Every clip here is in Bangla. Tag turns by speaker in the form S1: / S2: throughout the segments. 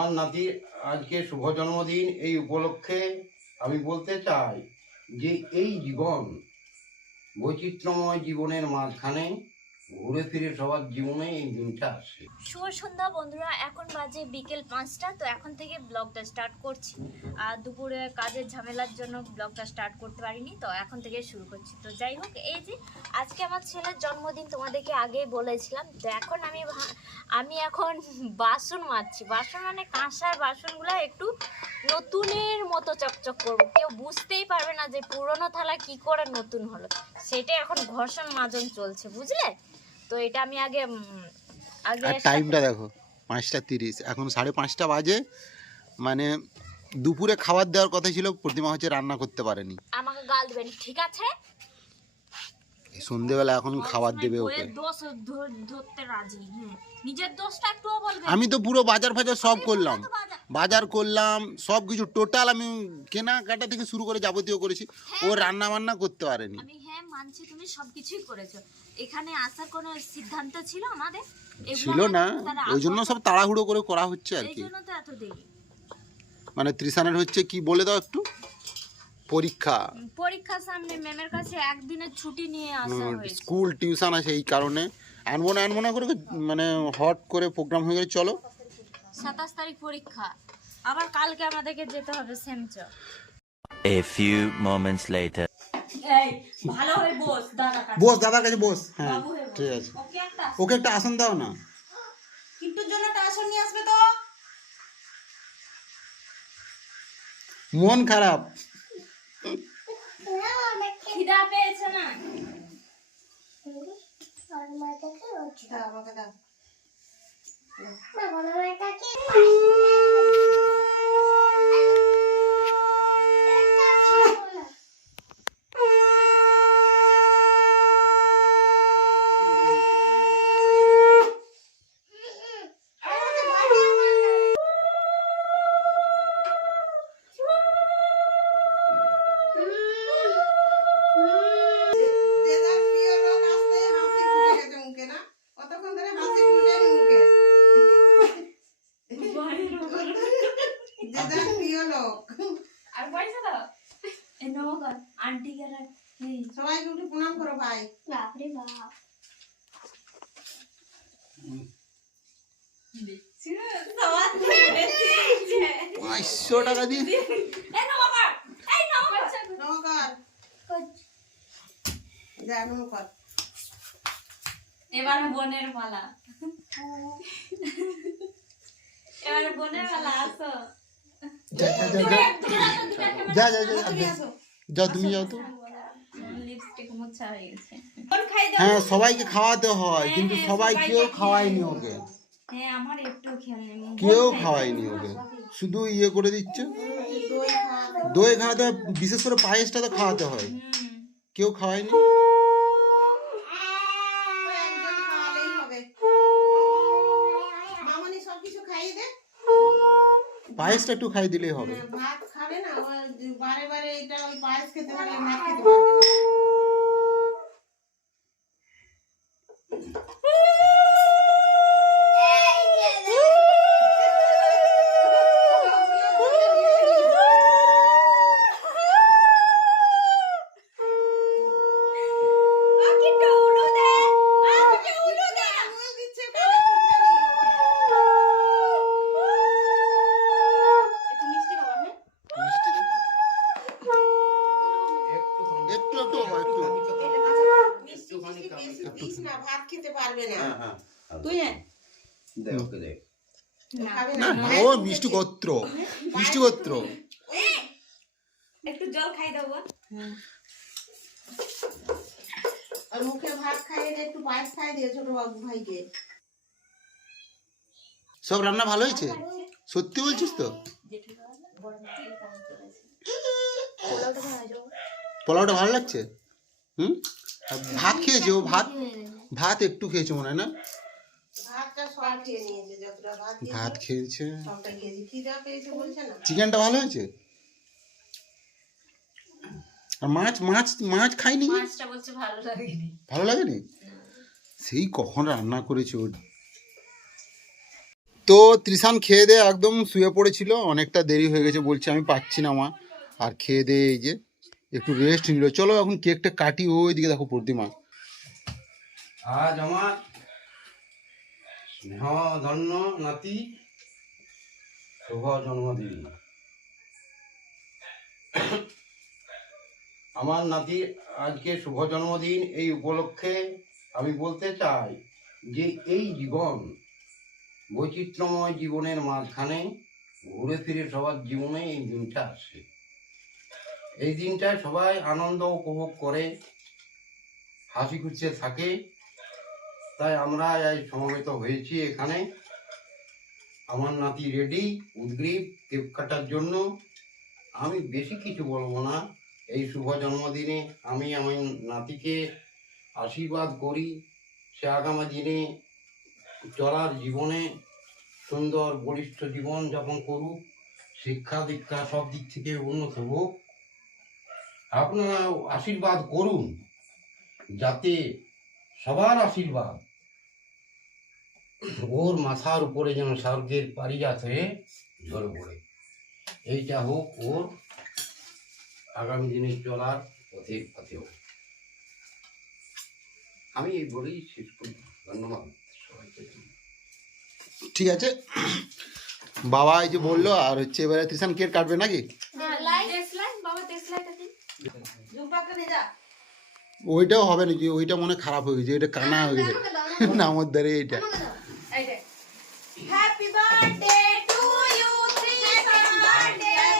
S1: আমার নাতির আজকে শুভ জন্মদিন। এই উপলক্ষে আমি বলতে চাই যে এই জীবন বৈচিত্র্যময় জীবনের মাঝখানে ঘুরে ফিরে সবার জীবনে এই দিনটা আসে।
S2: শুভ সন্ধ্যা বন্ধুরা, এখন বাজে বিকেল পাঁচটা, তো এখন থেকে ব্লগটা স্টার্ট করছি। আর দুপুরে কাজের ঝামেলার জন্য ব্লগটা স্টার্ট করতে পারিনি, তো এখন থেকে শুরু করছি। তো যাই হোক, এই যে আজকে আমার ছেলের জন্মদিন তোমাদেরকে আগেই বলেছিলাম। তো এখন আমি আমি এখন বাসন মাজছি। বাসন মানে কাঁসার বাসনগুলো একটু নতুনের মতো চকচক করব। কেউ বুঝতেই পারবে না যে পুরনো থালা কি করে নতুন হলো। সেটা এখন ঘর্ষণ মাজন চলছে, বুঝলে? তো এটা আমি আগে আগে
S3: আর টাইমটা দেখো পাঁচটা তিরিশ। এখন সাড়ে পাঁচটা বাজে মানে দুপুরে খাবার দেওয়ার কথা ছিল প্রতিমা হচ্ছে রান্না করতে পারেনি।
S2: আমাকে গাল দেবেন ঠিক আছে?
S3: সন্ধেবেলা এখন খাবার দেবে ওকে।
S2: হ্যাঁ
S3: আমি তো পুরো বাজার ফাজার সব করলাম।
S2: বাজার-
S3: করলাম সব কিছু টোটাল আমি কেনাকাটা থেকে শুরু করে যাবতীয় করেছি। ও রান্না বান্না করতে পারেনি।
S2: হ্যাঁ মানছি তুমি সবকিছুই করেছ। এখানে আসার কোনো সিদ্ধান্ত ছিল আমাদের?
S3: ছিল না। ওই জন্য সব তাড়াহুড়ো করে করা হচ্ছে আর কি।
S2: তো এত দেরি।
S3: মানে ত্রিশানের হচ্ছে কি বলে দাও একটু? পরীক্ষা।
S2: পরীক্ষা সামনে ম্যামের কাছে একদিনের ছুটি নিয়ে আসা হয়েছে।
S3: স্কুল টিউশন আছে এই কারণে। আনব না আনব না করে মানে হট করে প্রোগ্রাম হয়ে গেলে চলো।
S2: সাতাশ তারিখ পরীক্ষা। আবার কালকে আমাদেরকে যেতে হবে সেমচ
S4: A few moments later.
S2: এই ভালো বস দাদা কাছে।
S3: বস দাদার কাছে বস। হ্যাঁ। ঠিক আছে।
S2: ওকে একটা
S3: আসন। দাও না।
S2: কিন্টুর জন্য একটা আসন নিয়ে আসবে তো?
S3: মন খারাপ।
S2: খিদা পেয়েছে না?
S5: যে যার প্রিয় লোক আসতে হাসি ফুটে গেছে মুখে না কতক্ষণ ধরে হাসি ফুটে মুখে যে যার প্রিয় লোক
S2: আর পয়সা দাও নমস্কার আন্টি কে। রাখি
S5: সবাইকে একটু প্রণাম করো ভাই।
S2: বাপরে বাপ।
S3: পাঁচশো টাকা দিয়ে।
S2: নমস্কার এবার বোনের পালা এবার বোনের পালা আসো।
S3: যা যা যা যা যা
S5: তুমি
S3: যাও তো।
S2: লিপস্টিক মোছা হয়ে গেছে।
S3: হ্যাঁ সবাইকে খাওয়াতে হয় কিন্তু সবাই কেউ খাওয়ায়নি ওকে।
S2: হ্যাঁ
S3: কেউ খাওয়ায়নি ওকে। শুধু ইয়ে করে দিচ্ছে?
S5: দই খাওয়া
S3: দই খাওয়াতে হয় বিশেষ করে পায়েসটা তো খাওয়াতে হয়। কেউ খাওয়ায়নি?
S5: ওই একজন খাওয়ালেই হবে মামনি সব কিছু খাইয়ে দে।
S3: পায়েসটা একটু খাই দিলেই হবে।
S5: ভাত খাবে না বারে বারে এটা ওই পায়েস খেতে পারলে ভাত খেতে পারবে না আঙুল দিচ্ছে কানে ফুটবে নি।
S3: মিষ্টি দে। একটু একটু বাবা, একটু
S5: মিষ্টি মিষ্টি বেশি দিস না, ভাত খেতে পারবে না
S1: হ্যাঁ হ্যাঁ
S2: তুই নে
S1: দে ওকে দে
S5: খাবে
S3: না
S5: না
S3: ও মিষ্টি গোত্র মিষ্টি গোত্র
S2: একটু জল খাই দেবো
S5: আর মুখে ভাত খাইয়ে দে একটু পায়েস খাইয়ে দে ছোট বাবু ভাইকে।
S3: সব রান্না ভালো হয়েছে? সত্যি বলছিস তো? পোলাওটা ভালো লাগছে? হুম? ভাত খেয়েছে ও ভাত ভাত একটু খেয়েছে মনে হয় না?
S5: ভাত
S3: খেয়েছে? চিকেনটা ভালো হয়েছে? আর মাছ মাছ মাছ খাইনি
S2: ভালো লাগেনি।
S3: সেই কখন রান্না করেছে ও? তো ত্রিশান খেয়ে দিয়ে একদম শুয়ে পড়েছিল অনেকটা দেরি হয়ে গেছে বলছে আমি পাচ্ছি না মা। আর খেয়ে দিয়ে এই যে একটু রেস্ট নিল। চলো এখন কেকটা কাটি ওই দিকে দেখো প্রতিমা।
S1: আজ আমার স্নেহ, ধন্য, নাতি, শুভ জন্মদিন। আমার নাতি, আজকে শুভ জন্মদিন। এই উপলক্ষে আমি বলতে চাই যে এই জীবন বৈচিত্র্যময় জীবনের মাঝখানে ঘুরে ফিরে সবার জীবনে এই দিনটা আসে। এই দিনটায় সবাই আনন্দ উপভোগ করে, হাসি খুশিতে থাকে। তাই আমরা এই সমবেত হয়েছি এখানে। আমার নাতি রেডি, উদ্গ্রীব কেক কাটার জন্য। আমি বেশি কিছু বলব না। এই শুভ জন্মদিনে আমি আমার নাতিকে আশীর্বাদ করি। সে আগামী দিনে চলার জীবনে সুন্দর, বলিষ্ঠ জীবন যাপন করুক। শিক্ষা, দীক্ষা সব দিক থেকে উন্নত হোক। আপনারা আশীর্বাদ করুন, যাতে সবার আশীর্বাদ ওর মাথার উপরে যেন স্বর্গের পারিজাত হয়ে ঝরে পড়ে। এইটা হোক ওর আগামী দিনে চলার পথের পথেও। আমি এই বলেই শেষ করি ধন্যবাদ সবাইকে।
S3: ঠিক আছে। বাবা এই যে বলল আর হচ্ছে এবারে ত্রিশান কেক কাটবে নাকি?
S5: ঝুমপাকে নিয়ে যা।
S3: ওইটাও হবে নাকি? ওইটা মনে খারাপ হয়ে গেছে ওইটা কানা হয়ে গেছে। না আমার দ্বারে এইটা।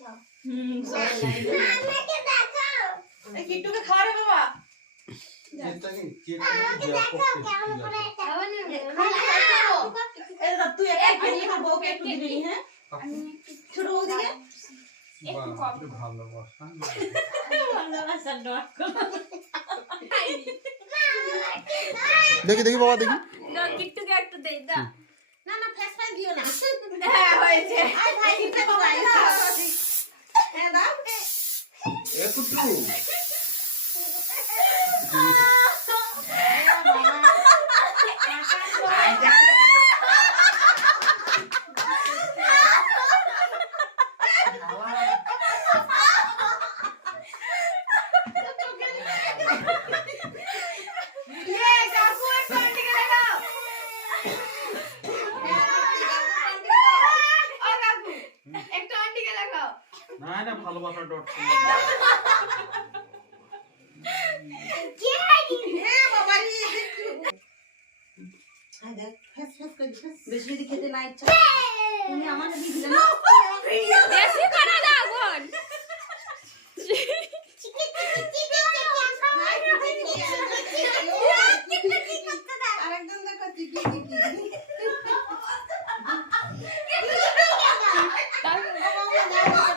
S2: থাক
S5: হুম সবাই এই কিট্টুকে খাওয়া রে বাবা
S6: এটা কি কেক দেওয়া
S5: এই দাদা তুই একটা খেয়ে নিয়ে তোর বউকে একটু দিবি নি, হ্যাঁ ছোট বউদিকে
S6: বাপরে ভালোবাসা
S3: দেখি দেখি বাবা দেখি
S2: কিট্টুকে একটু দেই দা
S5: না না ফেস ফ্যান দিও না
S2: হ্যাঁ হয়েছে
S5: আই ভাই কিট্টু বাবা হ্যাঁ দাও
S1: একটু
S2: ये
S5: বেশি যদি খেতে না ইচ্ছা তুমি আমার দিয়ে দিলে না
S2: বেশি খানা দাও বোন
S5: আরেকজন দেখো চিকি চিকি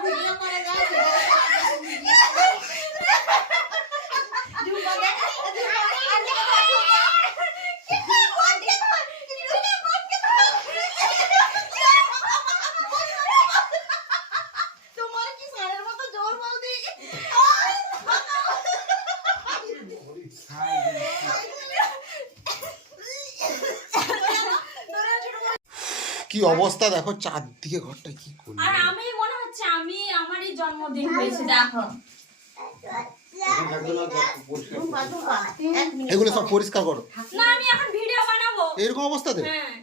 S5: ভিডিও করে দাও তোমার কি সারের মতো জোর বৌদি
S3: কি অবস্থা? দেখো চারদিকে ঘরটা কি করল
S2: আর আমি মনে হচ্ছে আমি আমারই জন্মদিন হয়েছে দেখো।
S3: এগুলো সব পরিষ্কার করো।
S2: না আমি এখন ভিডিও বানাবো।
S3: এরকম অবস্থাতে
S2: হ্যাঁ।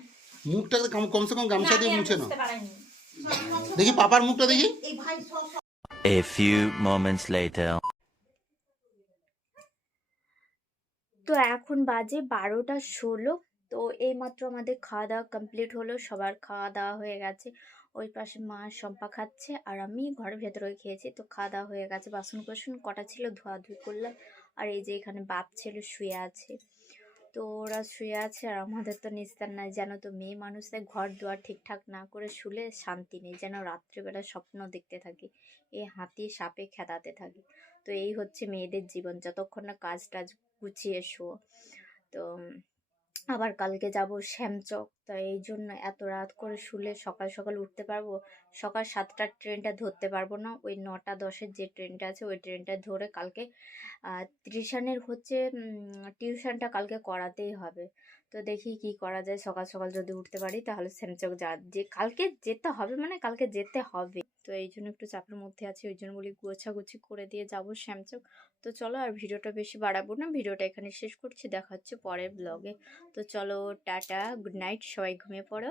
S3: মুখটাকে কম- কমসে কম গামছা দিয়ে মুছে নাও। দেখি পাপার মুখটা দেখি।
S4: A few moments later.
S2: তো এখন বাজে বারোটা ষোলো। তো এইমাত্র আমাদের খাওয়া দাওয়া কমপ্লিট হলো, সবার খাওয়া দাওয়া হয়ে গেছে। ওই পাশে মা সম্পা খাচ্ছে আর আমি ঘরের ভেতরে খেয়েছি, তো খাওয়া দাওয়া হয়ে গেছে। বাসন কোসন কটা ছিল, ধোয়াধুয়ি করলাম। আর এই যে এখানে বাপ ছেলে, শুয়ে আছে।
S7: তো ওরা শুয়ে আছে আর আমাদের তো নিস্তার নাই, যেন তো মেয়ে মানুষদের ঘর দুয়ার ঠিকঠাক না করে শুলে শান্তি নেই, যেন রাত্রিবেলা স্বপ্ন দেখতে থাকি এই হাতি সাপে খেদাতে থাকি। তো এই হচ্ছে মেয়েদের জীবন, যতক্ষণ না কাজ টাজ গুছিয়ে শো তো আবার কালকে যাব শ্যামচক। তো এই জন্য এত রাত করে শুলে সকাল সকাল উঠতে পারব, সকাল সাতটার ট্রেনটা ধরতে পারব না। ওই নটা দশের যে ট্রেনটা আছে, ওই ট্রেনটা ধরে কালকে টিউশনের হচ্ছে টিউশনটা কালকে করাতেই হবে। তো দেখি কি করা যায়, সকাল সকাল যদি উঠতে পারি তাহলে শ্যামচক যা, যে কালকে যেতে হবে মানে কালকে যেতে হবে। তো এই জন্য একটু চাপের মধ্যে আছি, ওই জন্য বলি গোছাগুছি করে দিয়ে যাব শ্যামচক। তো চলো আর ভিডিওটা বেশি বাড়াবো না, ভিডিওটা এখানে শেষ করছি, দেখা হচ্ছে পরের ব্লগে তো চলো, টাটা গুড নাইট সবাই ঘুমিয়ে পড়ো।